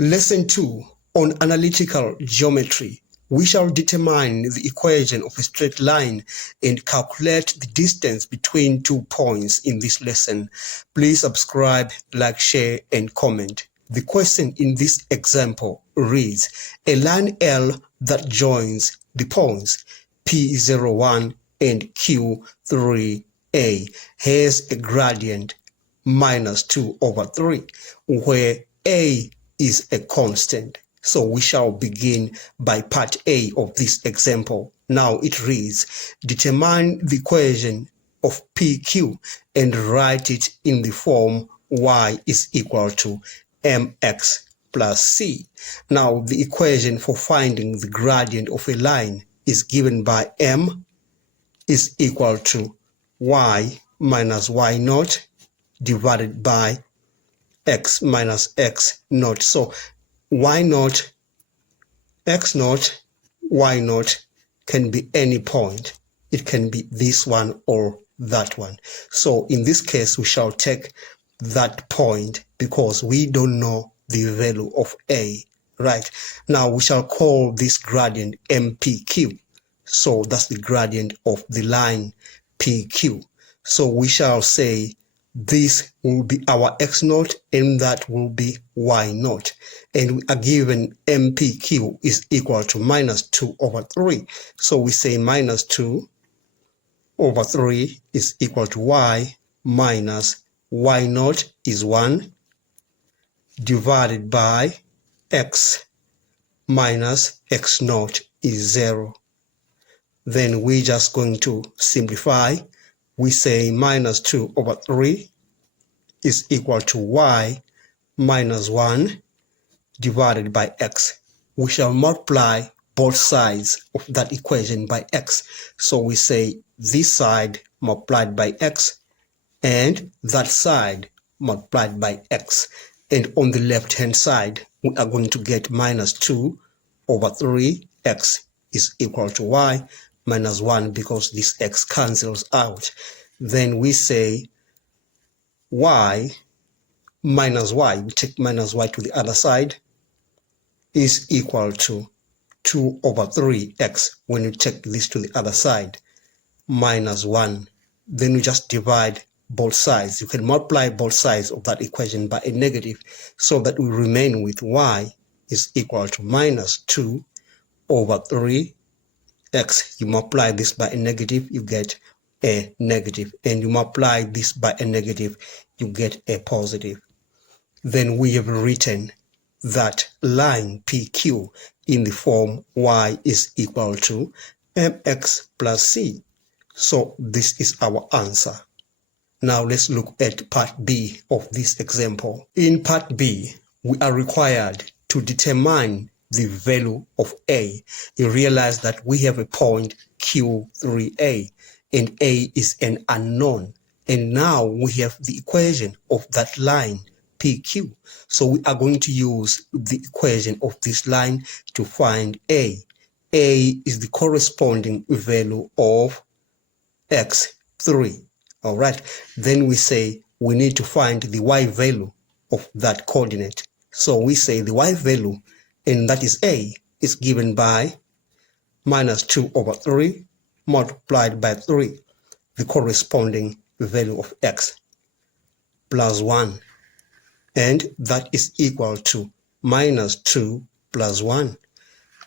Lesson 2 on analytical geometry. We shall determine the equation of a straight line and calculate the distance between 2 points in this lesson. Please subscribe, like, share, and comment. The question in this example reads, a line L that joins the points P01 and Q3A has a gradient -2/3, where A is a constant. So we shall begin by part A of this example. Now it reads, determine the equation of PQ and write it in the form y is equal to mx plus c. Now the equation for finding the gradient of a line is given by m is equal to y minus y naught divided by x minus x naught. So y naught, x naught, y naught can be any point. It can be this one or that one. So in this case, we shall take that point because we don't know the value of a, right? Now we shall call this gradient MPQ. So that's the gradient of the line PQ. So we shall say this will be our x naught and that will be y naught. And we are given MPQ is equal to -2/3. So we say -2/3 is equal to y minus y naught is 1 divided by x minus x naught is 0. Then we're just going to simplify. We say -2/3 is equal to y minus 1 divided by x. We shall multiply both sides of that equation by x. So we say this side multiplied by x and that side multiplied by x. And on the left hand side, we are going to get -2/3. X is equal to y minus 1 because this x cancels out. Then we say y minus y, we take minus y to the other side, is equal to 2/3x. When you take this to the other side, minus 1. Then we just divide both sides. You can multiply both sides of that equation by a negative so that we remain with y is equal to -2/3x. You multiply this by a negative, you get a negative. And you multiply this by a negative, you get a positive. Then we have written that line PQ in the form y is equal to mx plus c. So this is our answer. Now let's look at part B of this example. In part B, we are required to determine the value of A. You realize that we have a point Q3A and A is an unknown. And now we have the equation of that line PQ. So we are going to use the equation of this line to find A. A is the corresponding value of x3. All right. Then we say we need to find the y value of that coordinate. So we say the y value, and that is A, is given by -2/3 multiplied by 3, the corresponding value of x, plus 1. And that is equal to -2 plus 1.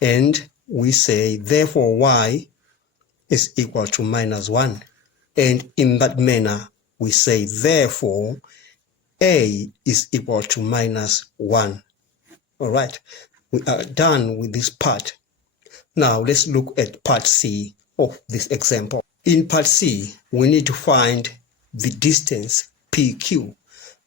And we say, therefore, y is equal to -1. And in that manner, we say, therefore, A is equal to -1. All right, we are done with this part. Now, let's look at part C of this example. In part C, we need to find the distance PQ.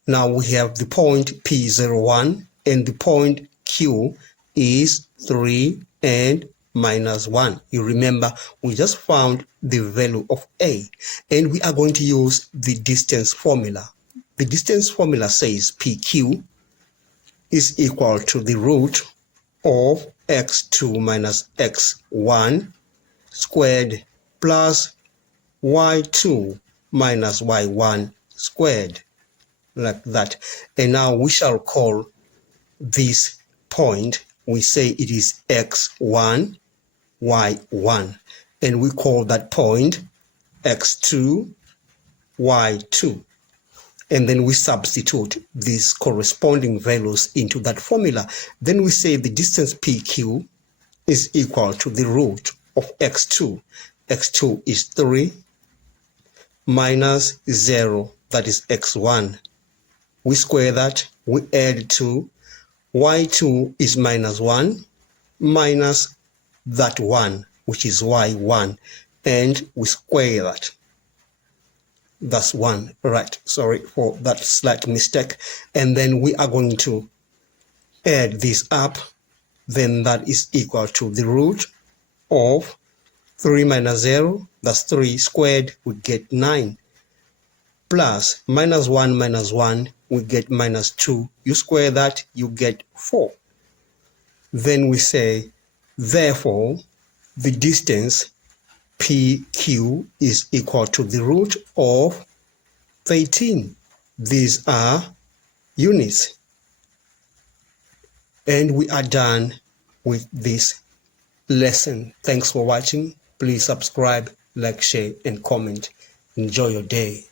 Now, we have the point P01 and the point Q is 3 and -1. You remember, we just found the value of A, and we are going to use the distance formula. The distance formula says PQ is equal to the root of x2 minus x1 squared plus y2 minus y1 squared, like that. And now we shall call this point, we say it is x1, y1, and we call that point x2, y2. And then we substitute these corresponding values into that formula. Then we say the distance PQ is equal to the root of x2. x2 is 3 minus 0, that is x1. We square that, we add 2. y2 is minus 1 minus that 1, which is y1, and we square that. That's 1, right? Sorry for that slight mistake. And then we are going to add this up. Then that is equal to the root of 3 minus 0, that's 3 squared, we get 9. Plus minus 1, we get minus 2. You square that, you get 4. Then we say, therefore, the distance PQ is equal to the root of 13. These are units. And we are done with this lesson. Thanks for watching. Please subscribe, like, share, and comment. Enjoy your day.